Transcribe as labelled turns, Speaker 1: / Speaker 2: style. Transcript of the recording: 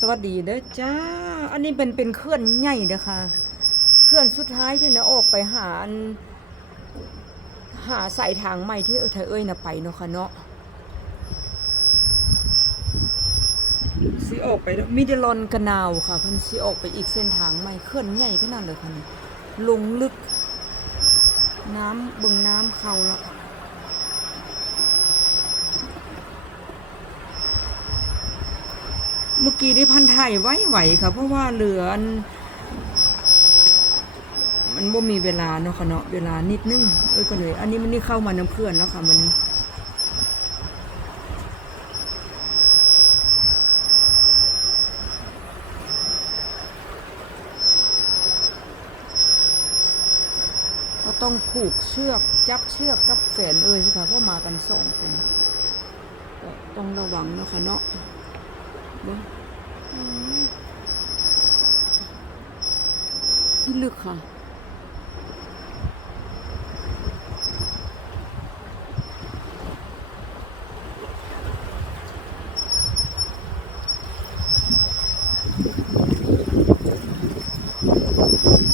Speaker 1: สวัสดีเด้อจ้า อันนี้เป็นเป็นเคลื่อนใหญ่เด้อค่ะ เคลื่อนสุดท้ายที่นะออกไปหาหาสายทางใหม่ที่เออเธอเอ้ยนะไปเนาะค่ะเนาะสิออกไปแล้วมิเดลอนกนาวค่ะพิ่นสิออกไปอีกเส้นทางใหม่เคลื่อนใหญ่ขนาดเลยค่ะนี่ลงลึก น้ำบึงน้ำเขาละ มื่อกี้ได้พันถ่ายไว้ไหวค่ะ เพราะว่าเหลือนมันบ่มีเวลาเนาะค่ะเนาะเวลานิดนึงเอ้ยก็เลย อันนี้มันนี่เข้ามาน้ำเพื่อนแล้วค่ะมันนี้ก็ต้องผูกเชือกจับเชือกกับแฟนเอ้ยสิค่ะเพราะมากันสองคนต้องระวังเนาะค่ะเนาะ บ่พี่ลึกค่ะอ